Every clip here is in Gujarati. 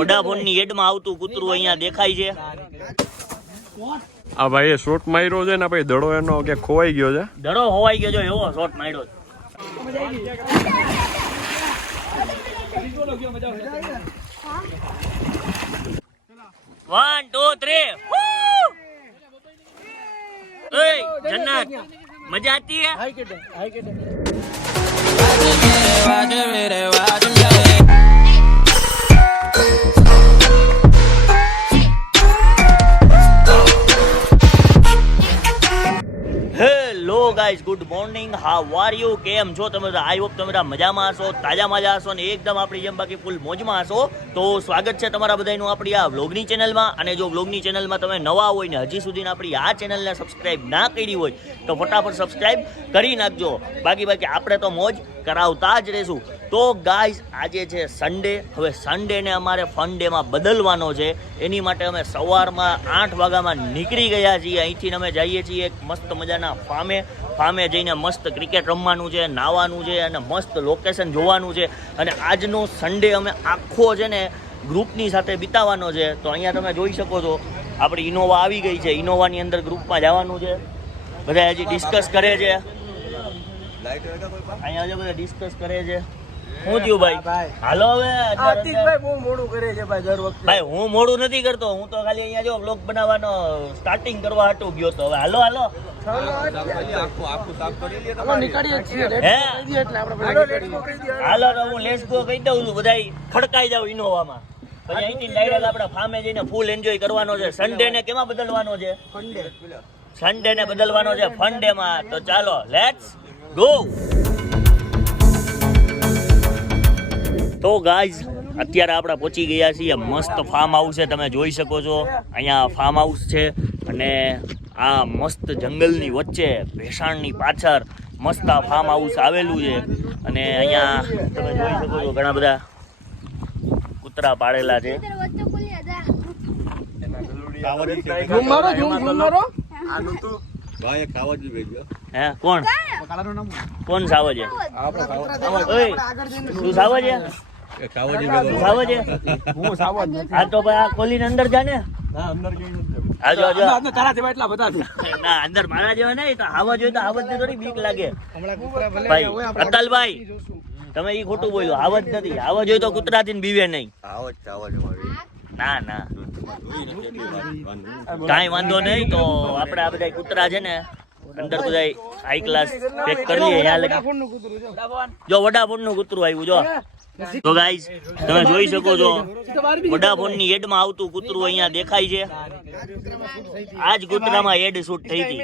વોડાફોન ની એડ માં આવતું કૂતરું અહીંયા દેખાય છે. આ ભાઈ શોટ માર્યો છે ને ભાઈ દડો એનો કે ખોવાઈ ગયો છે. દડો હોવાઈ ગયો જો એવો શોટ માર્યો. 1 2 3 जन्नत मजा आती है. Hello guys, good morning. How are you? કેમ છો તમે? આઈ હોપ તમે મજામાં હશો, તાજામાં હશો ને એકદમ આપણી જેમ બાકી ફૂલ મોજમાં હશો. તો સ્વાગત છે તમારા બધાનું આપણી આ વ્લોગની ચેનલમાં. અને જો વ્લોગની ચેનલમાં તમે નવા હોય ને હજી સુધી આપણી આ ચેનલને સબસ્ક્રાઇબ ના કરી હોય તો ફટાફટ સબસ્ક્રાઇબ કરી નાખજો. બાકી આપણે તો મોજ કરાવતા જ રહેશું. તો ગાઈઝ, આજે છે સન્ડે. હવે સન્ડેને અમારે ફન ડેમાં બદલવાનો છે. એની માટે અમે સવારમાં 8 વાગ્યામાં નીકળી ગયા છીએ. અહીંથી અમે જઈએ છીએ એક મસ્ત મજાના ફાર્મે જઈને મસ્ત ક્રિકેટ રમવાનું છે, નાહવાનું છે અને મસ્ત લોકેશન જોવાનું છે. અને આજનો સન્ડે અમે આખો છે ને ગ્રુપની સાથે વિતાવવાનો છે. તો અહીંયા તમે જોઈ શકો છો આપણી ઇનોવા આવી ગઈ છે. ઇનોવાની અંદર ગ્રુપમાં જવાનું છે. બધા હજી ડિસ્કસ કરે છે. અહીંયા બધા ડિસ્કસ કરે છે. શું થયું ભાઈ? હાલો હવે. આતિશભાઈ બહુ મોડું કરે છે ભાઈ દર વખતે. ભાઈ હું મોડું નથી કરતો, હું તો ખાલી અહીંયા જો વ્લોગ બનાવવાનો સ્ટાર્ટિંગ કરવા હાટું ગયો તો. હવે હાલો હાલો હાલો તો હું લેટ્સ ગો કહી દઉં છું. બધા ખડકાઈ જાવ ઇનોવામાં. પછી અહીંથી ડાયરેક્ટ આપણે ફાર્મે જઈને ફૂલ એન્જોય કરવાનો છે. સન્ડે ને કેમાં બદલવાનો છે? સન્ડે ને બદલવાનો છે ફન ડે માં. તો ચાલો લેટ્સ ગો. તો ગાઈઝ, અત્યારે આપણે પહોંચી ગયા છીએ મસ્ત ફાર્મ હાઉસ છે. તમે જોઈ શકો છો અહીંયા ફાર્મ હાઉસ છે. અને આ મસ્ત જંગલની વચ્ચે ભેસાણની પાછળ મસ્ત આ ફાર્મ હાઉસ આવેલું છે. અને અહીંયા તમે જોઈ શકો છો ઘણા બધા કૂતરા પાડેલા છે. હે કોણ કોણ સાવજ છે? તું સાવજ છે? હા તો ભાઈ આ ખોલીને અંદર જા ને. અંદર મારા જેવા નહીં તો આવા જોઈએ તો આવજ થોડી બીક લાગે. ભાઈ અતલભાઈ, તમે ઈ ખોટું બોલ્યો. આવજ નથી, આવજ હોય તો કૂતરાથી બીવે નહીં. ના ના કાંઈ વાંધો નહીં. તો આપણે આ બધા કૂતરા છે ને અંદર બધા હાઈ ક્લાસ પેક કરી લઈએ. અહીંયા લગી જો વોડાફોન નું કૂતરું આવ્યું જો. તો ગાઈઝ, તમે જોઈ શકો છો વોડાફોન ની એડ માં આવતું કૂતરું અહીંયા દેખાય છે. આજ કૂતરામાં એડ શૂટ થઈ હતી.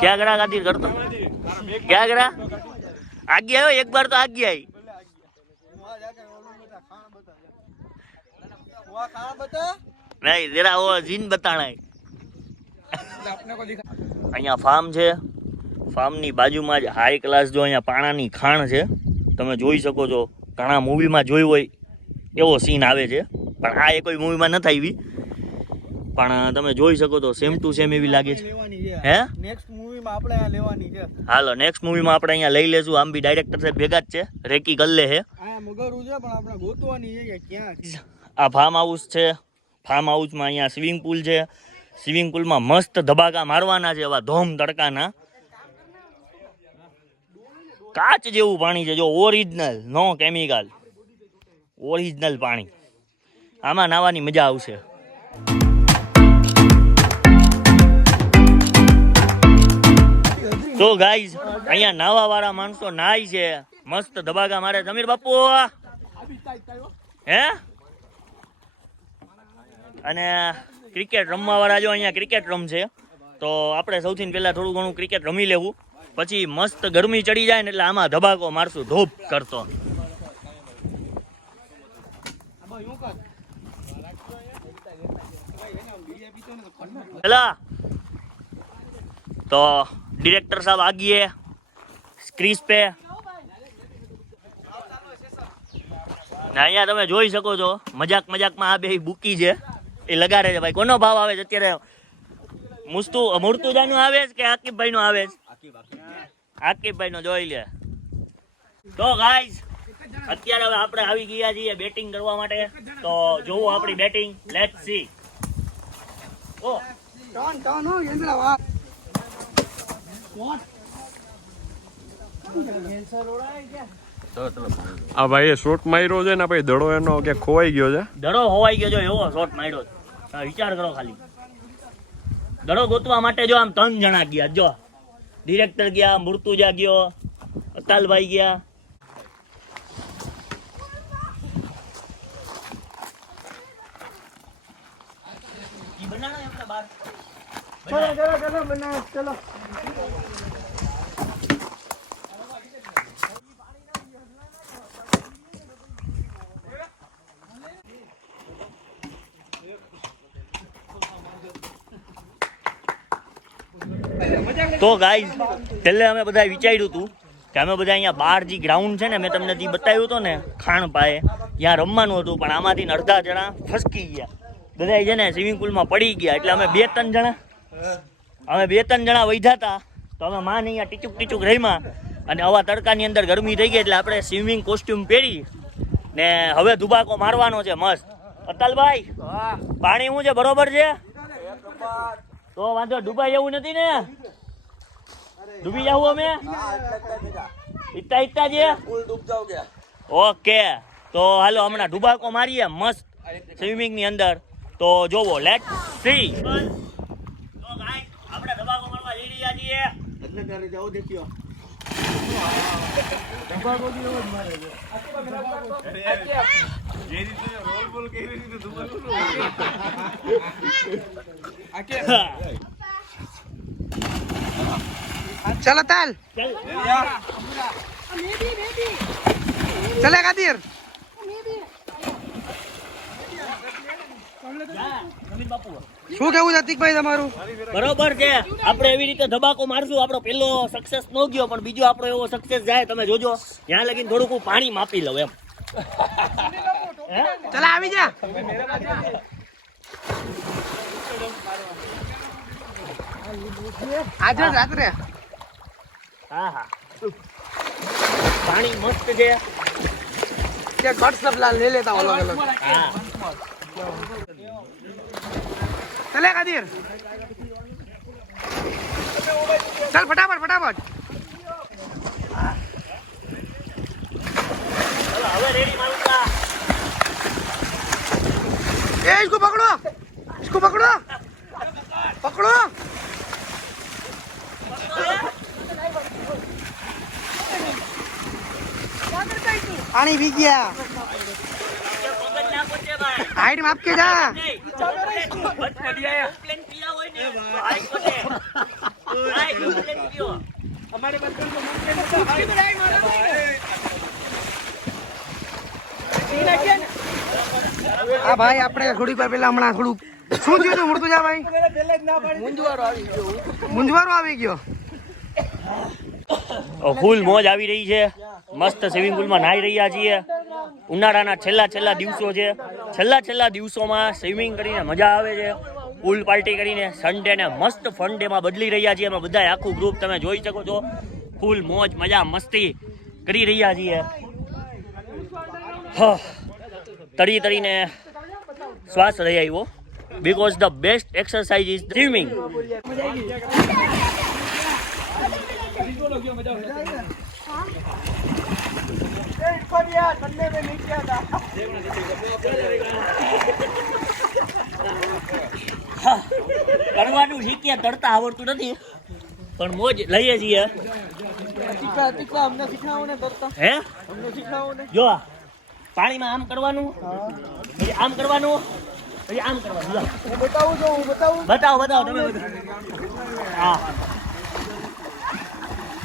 क्या करा खातिर करतो? क्या करा? आगे आयो एक बार तो आगे आई. नहीं जरा वो जीन बताना है. અહીંયા ફાર્મ છે. ફાર્મની બાજુમાં જ હાઈ ક્લાસ જો અહીંયા પાણાની ખાણ છે. તમે જોઈ શકો છો. ઘણા મૂવીમાં જોયું હોય એવો સીન આવે છે, પણ આ એ કોઈ મૂવીમાં નથી આવી. પણ તમે જોઈ શકો તો સેમ ટુ સેમ એવી લાગે છે. હે નેક્સ્ટ મૂવીમાં આપણે આ લેવાની છે. હાલો નેક્સ્ટ મૂવીમાં આપણે અહીંયા લઈ લેશું. આમ બી ડાયરેક્ટર સાહેબ ભેગા જ છે, રેકી ગલ્લે છે. આ મગરું છે પણ આપણે ગોતવાની છે કે ક્યાં. આ ફાર્મ હાઉસ છે. ફાર્મ હાઉસમાં અહીંયા સ્વિમિંગ પુલ છે. સ્વિમિંગ પુલમાં મસ્ત ધબાકા મારવાના છે એવા ધોમ તડકાના. કાચ જેવું પાણી છે જો, ઓરિજિનલ, નો કેમિકલ, ઓરિજિનલ પાણી. આમાં નાહવાની મજા આવશે. તો ગાઈઝ, અહીંયા નાવા વાળા માણસો નાય છે, મસ્ત ધબાકા મારે. સમીર બાપુ હે અને ક્રિકેટ રમવા વાળા જો અહીંયા ક્રિકેટ રમશે. તો આપણે સૌથી પહેલા થોડું ઘણું ક્રિકેટ રમી લેવું, પછી મસ્ત ગરમી ચડી જાય ને એટલે આમાં ધબાકો મારશું ધોપ કરતો. હેલા तो डायरेक्टर साहब आ गए क्रीज पे. અહીંયા તમે જોઈ શકો છો મજાકમાં આ બે બુકી છે એ લગાડે છે ભાઈ. કોનો ભાવ આવે છે અત્યારે? મુર્તુજા નું આવે છે કે આકીબભાઈ નું આવે છે? આકીબભાઈ નો જોઈ લે. તો ગાઈઝ અત્યારે હવે આપણે આવી ગયા છીએ બેટિંગ કરવા માટે. તો જોવો આપણી બેટિંગ. Let's see. ઓ આ ભાઈએ શોટ માર્યો છે ને પછી દડો એનો કે ખોવાઈ ગયો છે. દડો હોવાઈ ગયો જો એવો શોટ માર્યો. વિચાર કરો ખાલી. દડો ગોતવા માટે જો આમ 3 જણા ગયા. જો ડિરેક્ટર ગયા, મુર્તુજા ગયો, અતાલભાઈ ગયા. ચલો બનાવ ચલો. તો ગાઈઝ છેલ્લે અમે બધા વિચાર્યું હતું કે અમે બધા અહીંયા બહાર જે ગ્રાઉન્ડ છે ને મેં તમને જે બતાવ્યું હતું ને ખાણ પાયે ત્યાં રમવાનું હતું, પણ આમાંથી અડધા જણા ફસકી ગયા. બધા છે ને સ્વિમિંગ પુલમાં પડી ગયા. એટલે અમે 2-3 જણા વૈધા હતા. તો અમે માન અહીંયા ટીચુક રહીમાં અને આવા તડકાની અંદર ગરમી થઈ ગઈ એટલે આપણે સ્વિમિંગ કોસ્ટ્યુમ પહેરી ને હવે ધુબાકો મારવાનો છે મસ્ત. અતલભાઈ પાણી શું છે? બરોબર છે? તો વાંધો ડૂબાઈ જવું નથી ને? ડૂબી જવું અમે ઈતા છે. ઓકે તો હાલો હમણાં ડુબાકો મારીએ મસ્ત સ્વિમિંગ ની અંદર. તો જોવો લેટ સી. તો ગાઈસ આપણે ડુબાકો મારવા જઈ રહ્યા છીએ. એટલે ત્યારે જાવ દેખ્યો. चलो ताल चले कादिर શું કેવું છે અતિકભાઈ તમારું? બરોબર છે. આપણે એવી રીતે ધબાકો મારશું. આપણો પેલો સક્સેસ નો ગયો પણ બીજો આપણો એવો સક્સેસ જાય. તમે જોજો ત્યાં લગીને થોડુંક હું પાણી માપી લઉં એમ. ચલ આવી જા. આજે રાત્રે હા પાણી મસ્ત છે. કે કટ સબલા ले लेता हूं अलग अलग. હા चले कादिर चल फटाफट फटाफट. चलो હવે રેડી મારુંગા. ए इसको पकड़ो पकड़ो. पानी पी गया. हाइट माप के जा. હા ભાઈ આપણે થોડીક વાર પહેલા હમણાં થોડું શું થયું હતું મુર્તુજા ભાઈ? મૂંઝવારો આવી ગયો. ફૂલ મોજ આવી રહી છે. મસ્ત સ્વિમિંગ પુલમાં નાહી રહ્યા છીએ. ઉનાળાના છેલ્લા દિવસો છે. છેલ્લા દિવસોમાં સ્વિમિંગ કરીને મજા આવે છે. પૂલ પાર્ટી કરીને સન્ડે ને મસ્ત ફન ડે માં બદલી રહ્યા છીએ અમે બધા. આખું ગ્રુપ તમે જોઈ શકો છો. ફૂલ મોજ મજા મસ્તી કરી રહ્યા છીએ. તરીને શ્વાસ રહી આવ્યો. Because the best exercise is swimming. કરવાનું શીખીએ. તરતા આવડતું નથી પણ મોજ લઈએ છીએ. અમને શીખવાડો ને તરતા. હે અમને શીખવાડો ને. જો પાણીમાં આમ કરવાનું, પછી આમ કરવાનું, પછી આમ કરવાનું. લો. હું બતાવું છું. બતાવો તમે બતાવો. હા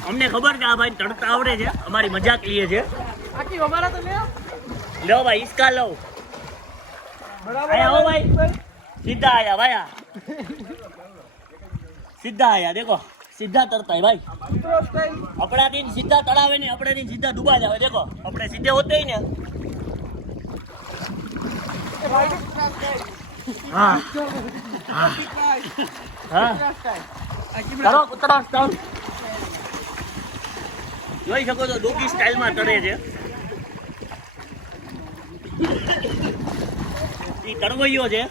અમને ખબર કે આ ભાઈ તરતા આવડે છે. અમારી મજાક લઈએ છે. આકી અમારા તો લે. લો ભાઈ ઈસકા લો. બરાબર આયા હો ભાઈ. સીધા આયા ભાઈ. સીધા આયા દેખો. સીધા તરતા ભાઈ. अपना दिन सीधा तड़ावे ने अपने दिन सीधा डूबा जावे. देखो अपने सीधे होते ही ने હા કરો કૂતરા સ્ટાઇલ જોઈ શકો છો ડોગી સ્ટાઇલમાં તરે છે ઈ તરવૈયો છે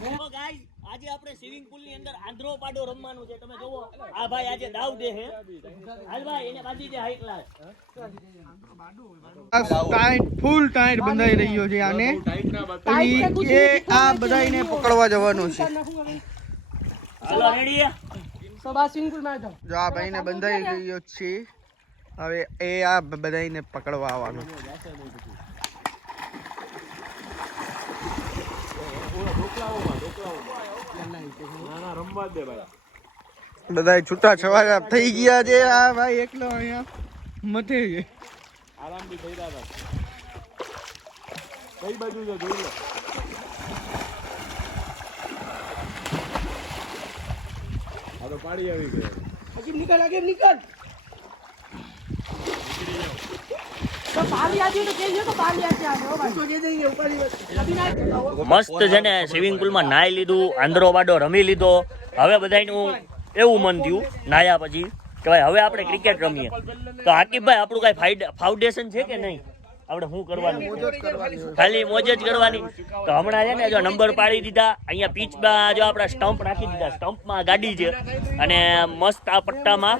તો ગાઈસ આજે આપણે સ્વિમિંગ પુલ ની અંદર આંધળો પાડો રમવાનું છે તમે જોવો આ ભાઈ આજે દાવ દે છે હાલ ભાઈ એને બાંધી દે હાઈ ક્લાસ ટાઈટ ફૂલ ટાઈટ બંધાઈ રહ્યો છે આને એ આ બધાને પકડવા જવાનું છે હાલો રેડી સબા સિંગલ માં જાઓ જો આ ભાઈને બંધાઈ રહ્યો છે હવે એ આ બધાને પકડવા આવવાનું બધા છૂટા છવાયા થઈ ગયા છે આ ભાઈ એકલો અહીંયા મથે છે આરામથી થઈ રહ્યા કઈ બાજુ છે જોઈ લો આ તો પાડી આવી ગયો હજી નીકળ આગે નીકળ તો પાલી આજી તો કેજો તો પાલી આજી આવે ઓ ભાઈ તો કે જઈએ ઉપાડી મસ્ત છે ને સ્વિમિંગ પુલમાં નાઈ લીધું આંધળો પાડો રમી લીધો હવે બધાયનું એવું મન થયું નાયા પછી કે ભાઈ હવે આપણે ક્રિકેટ રમીએ તો આકીબભાઈ આપણું કઈ ફાઉન્ડેશન છે કે નહીં આપણે શું કરવાનું ખાલી મોજ જ કરવાની તો હમણાં છે ને જો નંબર પાડી દીધા અહીંયા પીચમાં જો આપણા સ્ટમ્પ રાખી દીધા સ્ટમ્પમાં ગાડી છે અને મસ્ત આ પટ્ટામાં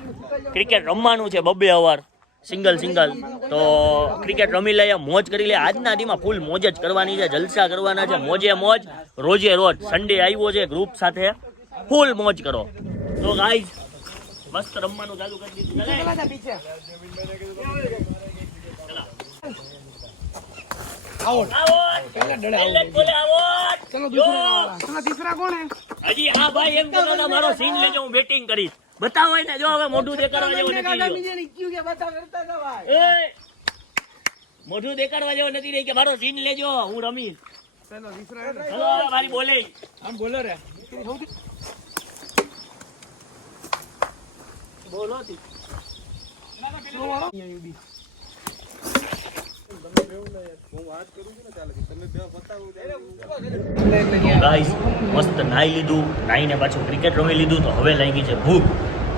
ક્રિકેટ રમવાનું છે બબ્બે અવાર સિંગલ તો ક્રિકેટ રમી લઈએ મોજ કરી લે આજના દીમાં ફૂલ મોજ જ કરવાની છે જલસા કરવાના છે મોજે મોજ રોજે રોજ સન્ડે આવ્યો છે ગ્રુપ સાથે ફૂલ મોજ કરો તો ગાઈઝ મસ્ત રમવાનું ચાલુ કરી દીધું तीसरा कौन है હજી આ ભાઈ એમ કહેતો હતો મારો સીન લેજો હું બેટિંગ કરીશ બતાવો ને જો હવે મોઢું દેખાડવા જેવું નથી રહ્યું. કે બતા કરતા હતા ભાઈ એ મોઢું દેખાડવા જેવું નથી રહી કે મારો સીન લેજો હું રમીશ ચલો तीसरा है ચલો મારી બોલે हम बोलर है બોલો તી ગાઈસ મસ્ત નાઈ લીધું નાઈને પાછું ક્રિકેટ રમી લીધું તો હવે લાગી છે ભૂખ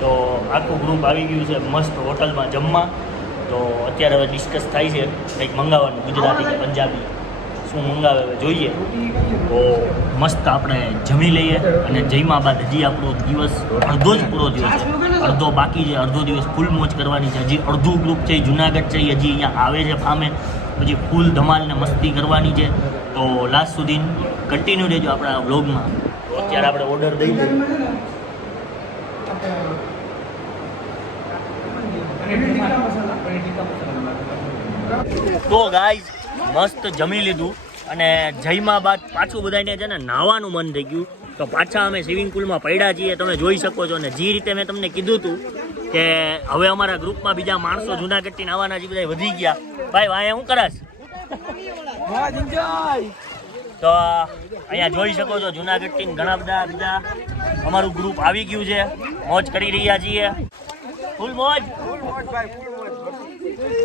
તો આખું ગ્રુપ આવી ગયું છે મસ્ત હોટલમાં જમવા તો અત્યારે હવે ડિસ્કસ થાય છે કંઈક મંગાવવાનું ગુજરાતી કે પંજાબી શું મંગાવે હવે જોઈએ તો મસ્ત આપણે જમી લઈએ અને જમ્યા બાદ હજી આપણો દિવસ અડધો જ પૂરો દિવસ છે અડધો બાકી છે અડધો દિવસ ફૂલ મોજ કરવાની છે હજી અડધું ગ્રુપ છે જુનાગઢ છે હજી અહીંયા આવે છે ફામે પછી ફૂલ ધમાલ ને મસ્તી કરવાની છે તો લાસ્ટ સુધી કન્ટિન્યુ રહેજો આપણા વ્લોગમાં અત્યારે આપણે ઓર્ડર દઈ દઈએ તો ગાઈઝ મસ્ત જમી લીધું અને જમ્યા બાદ પાછું બધાને છે ને નાહવાનું મન થઈ ગયું તો પાછા અમે સ્વિમિંગ પુલમાં પડ્યા છીએ તમે જોઈ શકો છો ને જે રીતે મેં તમને કીધું હતું કે હવે અમારા ગ્રુપમાં બીજા માણસો જુનાગઢથી નાવાના જે બધા વધી ગયા ભાઈ વાયા હું કરાશ તો અહીંયા જોઈ શકો છો જુનાગઢથી ઘણા બધા બીજા અમારું ગ્રુપ આવી ગયું છે મોજ કરી રહ્યા છીએ ફૂલ મોજ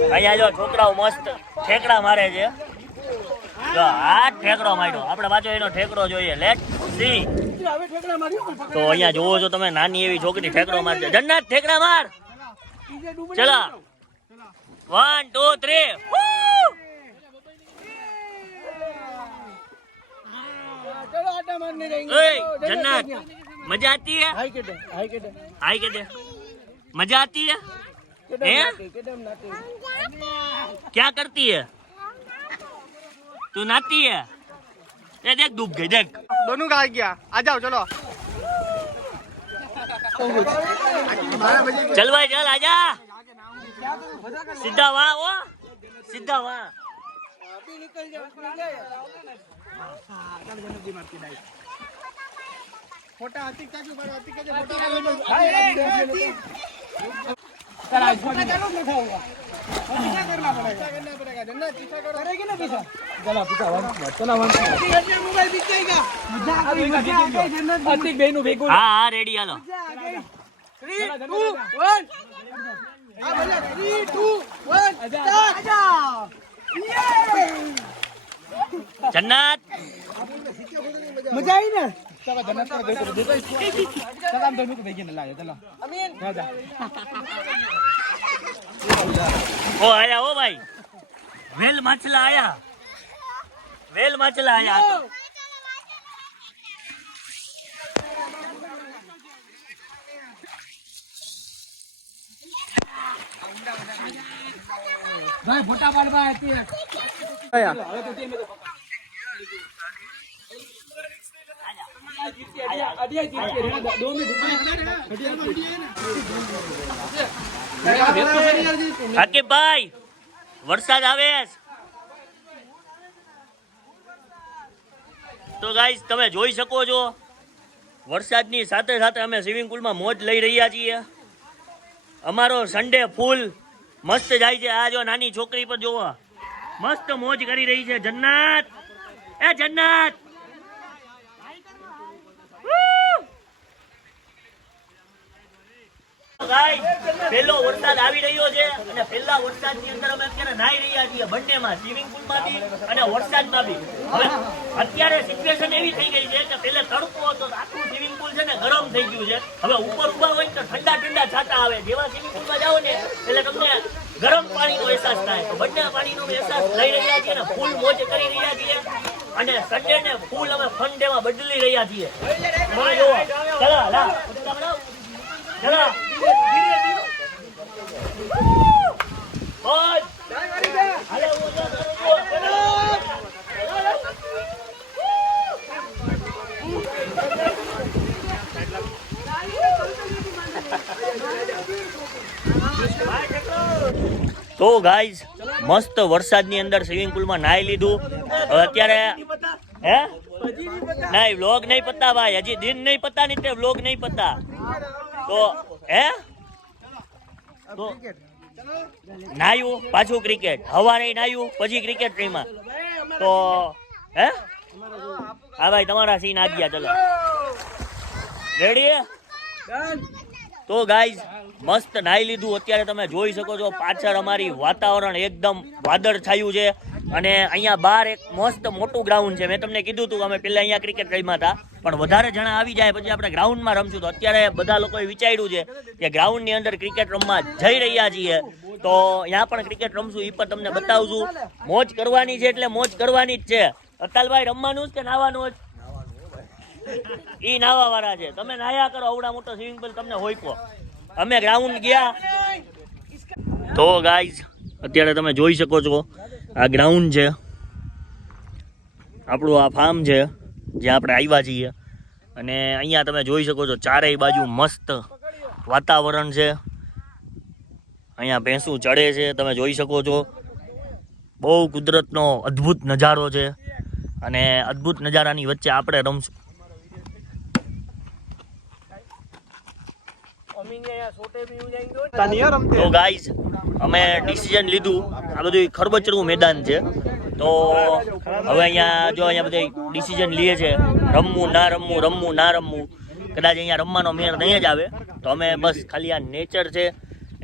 અહીંયા જો છોકરાઓ મસ્ત ઠેકડા મારે છે જો આ ઠેકડો માર્યો આપણે પાછો એનો ઠેકડો જોઈએ લેટ સી તો અહીંયા જોવો છો તમે નાની એવી છોકરી ઠેકડો મારશે જન્નત ઠેકડા માર ચલો 1 2 3 चलो आटा मारने जाएंगे ओए जन्नत मजा आती है हाय के दे हाय के दे मजा आती है हैं क्या करती है तू नहाती है ये देख डूब गई देख दोनों का आ गया आ जाओ चलो चल भाई चल आजा सीधा वहाँ वो सीधा वहाँ अभी निकल जाओ चल जन्नत जी मारती डाई फोटा आतिक का जो बड़ा आतिक का जो फोटा चला फोटा चालू नहीं खाऊंगा पीछा करना पड़ेगा जन्नत पीछा करेगी ना पीछा चला पीछा चला मोबाइल बीत जाएगा जन्नत आतिक बेनु भेगो हाँ हाँ रेडी हालो 3 2 1 आ भैया 3 2 1 आजा જન્નત મજા આવી ને ચાલો જન્નત પર ગઈ તો ચાલો આમ તો મેં તો થઈ ગઈ ને લાગે ચાલો અમીન જા ઓ આયા ઓ ભાઈ વેલ માછલા આયા ભાઈ ફોટા પાડવા હતી હવે તો તે આકીબભાઈ વરસાદ આવે છે. તો ગાઈસ તમે જોઈ શકો છો વરસાદની સાથે સાથે અમે સ્વિમિંગ પુલમાં મોજ લઈ રહ્યા છીએ. અમારો સન્ડે ફૂલ મસ્ત જાય છે. આ જો નાની છોકરી પર જોવો મસ્ત મોજ કરી રહી છે. જન્નત એ જન્નત પેલો વરસાદ આવી રહ્યો છે અને પેલા વરસાદની અંદર અમે અત્યારે નાહી રહ્યા છીએ બંનેમાં, સ્વિમિંગ પુલમાંથી અને વરસાદમાં બી. હવે અત્યારે સિચ્યુએશન એવી થઈ ગઈ છે કે પેલે તડકો હતો આખું સ્વિમિંગ પુલ છે ને ગરમ થઈ ગયું છે. હવે ઉપર ઉભા હોય તો ઠંડા ઠંડા છાંટા આવે. જેવા સ્વિમિંગ પુલમાં જાઓ ને એટલે તમને ગરમ પાણીનો અહેસાસ થાય. તો બંને પાણીનો અહેસાસ લઈ રહ્યા છીએ અને ફૂલ મોજ કરી રહ્યા છીએ અને સન્ડે ને ફૂલ અમે ફન ડે માં બદલી રહ્યા છીએ. ચલો લા ચલો તો ગાઈઝ મસ્ત વરસાદની અંદર સ્વિમિંગ પુલમાં નાહી લીધું. હવે અત્યારે હે નહીં વ્લોગ નહીં પતા ભાઈ, હજી દિન નહીં પતા નહીં તે વ્લોગ નહીં પતા. તો હે તો નાયું પાછું ક્રિકેટ, હવારે નાયું પછી ક્રિકેટ રમ્યા. તો હે હા ભાઈ તમારા સીન આ ગયા. ચલો રેડી. તો ગાઈઝ મસ્ત નાહી લીધું. અત્યારે તમે જોઈ શકો છો પાછળ અમારી વાતાવરણ એકદમ વાદળ છાયું છે અને અહીંયા બહાર એક મસ્ત મોટું ગ્રાઉન્ડ છે. મેં તમને કીધું હતું અમે પહેલા અહીંયા ક્રિકેટ રમ્યા હતા, પણ વધારે જણા આવી જાય પછી આપણે ગ્રાઉન્ડમાં રમશું. તો અત્યારે બધા લોકોએ વિચાર્યું છે કે ગ્રાઉન્ડની અંદર ક્રિકેટ રમવા જઈ રહ્યા છીએ, તો અહીંયા પણ ક્રિકેટ રમશું. એ પણ તમને બતાવશું. મોજ કરવાની છે એટલે મોજ કરવાની જ છે. અતાલભાઈ રમવાનું જ કે નાવાનું જ? ઈ નાવા વાળા છે. તમે નાયા કરો, આવડા મોટો સ્વિમિંગ પુલ તમને હોયકો. અમે ગ્રાઉન્ડ ગયા. તો ગાઈઝ અત્યારે તમે જોઈ શકો છો આ ગ્રાઉન્ડ છે, આપણું આ ફાર્મ છે જ્યાં આપણે આવ્યા છીએ. અને અહીંયા તમે જોઈ શકો છો ચારેય બાજુ મસ્ત વાતાવરણ છે. અહીંયા ભેંસું ચડે છે, તમે જોઈ શકો છો. બહુ કુદરતનો અદ્ભુત નજારો છે અને અદ્ભુત નજારાની વચ્ચે આપણે રમશું. તો ગાઈઝ અમે ડિસિઝન લીધું, આ બધું ખરબચડું મેદાન છે. તો હવે અહીંયા જો અહીંયા બધા ડિસિઝન લે છે રમવું ના રમવું, રમવું ના રમવું. કદાચ અહીંયા રમવાનો મેળ નહીં જ આવે તો અમે બસ ખાલી આ નેચર છે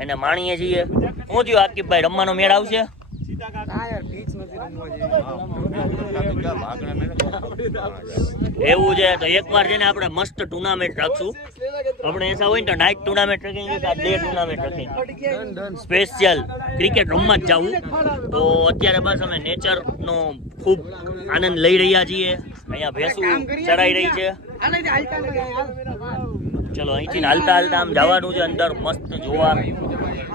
એને માણીએ છીએ. શું થયું આકીબભાઈ, રમવાનો મેળ આવશે? એવું છે તો એકવાર છે ને આપણે મસ્ત ટુર્નામેન્ટ રાખશું. આપણે એસા હોય ને તો નાઇટ ટુર્નામેન્ટ રાખીએ કે ડે ટુર્નામેન્ટ રાખીએ. સ્પેશિયલ ક્રિકેટ રમવા જ જવું. તો અત્યારે બસ અમે નેચરનો ખૂબ આનંદ લઈ રહ્યા છીએ. અહીંયા ભેંસું ચરાઈ રહી છે. ચલો અહીંથી હાલતા હાલતા આમ જવાનું છે અંદર મસ્ત જોવા.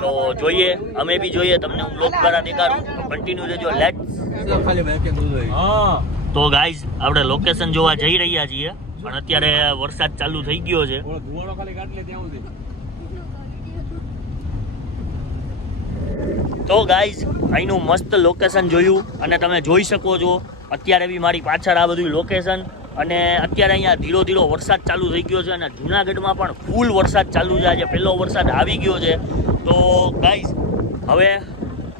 તો જોઈએ, અમે બી જોઈએ, તમને હું બ્લોગ દ્વારા દેખાડું. કન્ટિન્યુ રહેજો. લેટ્સ. તો ગાઈઝ આપણે લોકેશન જોવા જઈ રહ્યા છીએ, પણ અત્યારે વરસાદ ચાલુ થઈ ગયો છે. તો ગાઈઝ અહીંનું મસ્ત લોકેશન જોયું અને તમે જોઈ શકો છો અત્યારે બી મારી પાછળ આ બધું લોકેશન. અને અત્યારે અહીંયા ધીરો ધીરો વરસાદ ચાલુ થઈ ગયો છે અને જૂનાગઢમાં પણ ફૂલ વરસાદ ચાલુ છે. આજે પહેલો વરસાદ આવી ગયો છે. તો ગાઈઝ હવે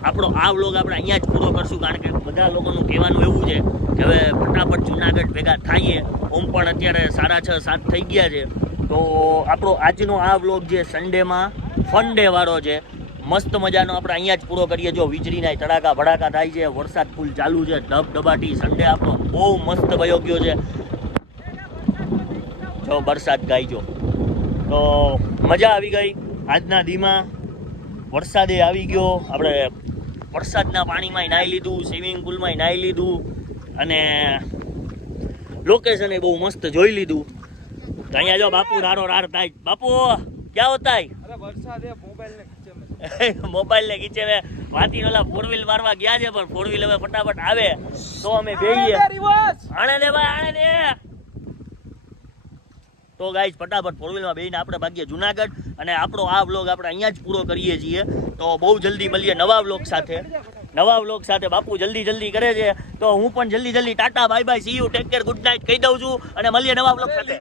આપણો આ વ્લોગ આપણે અહીંયા જ પૂરો કરશું, કારણ કે બધા લોકોનું કહેવાનું એવું છે કે હવે ફટાફટ જૂનાગઢ ભેગા થઈએ. ઓમ પણ અત્યારે 6:30-7 થઈ ગયા છે. તો આપણો આજનો આ વ્લોગ જે સન્ડેમાં ફન ડે વાળો છે, મસ્ત મજાનો આપણે અહીંયા જ પૂરો કરીએ. જો વીજળીના તડાકા ભડાકા થાય છે, વરસાદ ફૂલ ચાલુ છે, ધબધબાટી. સન્ડે આપણો બહુ મસ્ત વયો ગયો છે. જો વરસાદ ગાયજો તો મજા આવી ગઈ આજના દીમાં. વરસાદે આવી ગયો, આપણે વરસાદના પાણીમાં નાહી લીધું, સ્વિમિંગ પુલમાં નાહી લીધું અને લોકેશન બહુ મસ્ત જોઈ લીધું. તો અહીંયા જો બાપુ રારો રાર થાય. બાપુ ક્યાં હોતા મોબાઈલ ને ખીચે મેં વાતી ઓલા 4 વ્હીલ મારવા ગયા છે, પણ 4 વ્હીલ હવે ફટાફટ આવે તો અમે બેહીએ. આણે દે ભાઈ, આણે દે. તો ગાઈસ ફટાફટ 4 વ્હીલમાં બેહીને આપણે ભાગીએ જુનાગઢ. અને આપણો આ વ્લોગ આપણે અહીંયા જ પૂરો કરીએ છીએ. તો બહુ જલ્દી મળીએ નવા વ્લોગ સાથે. બાપુ જલ્દી કરે છે, તો હું પણ જલ્દી Tata bye bye see you take care good night કહી દઉં છું અને મળીએ નવા વ્લોગ સાથે.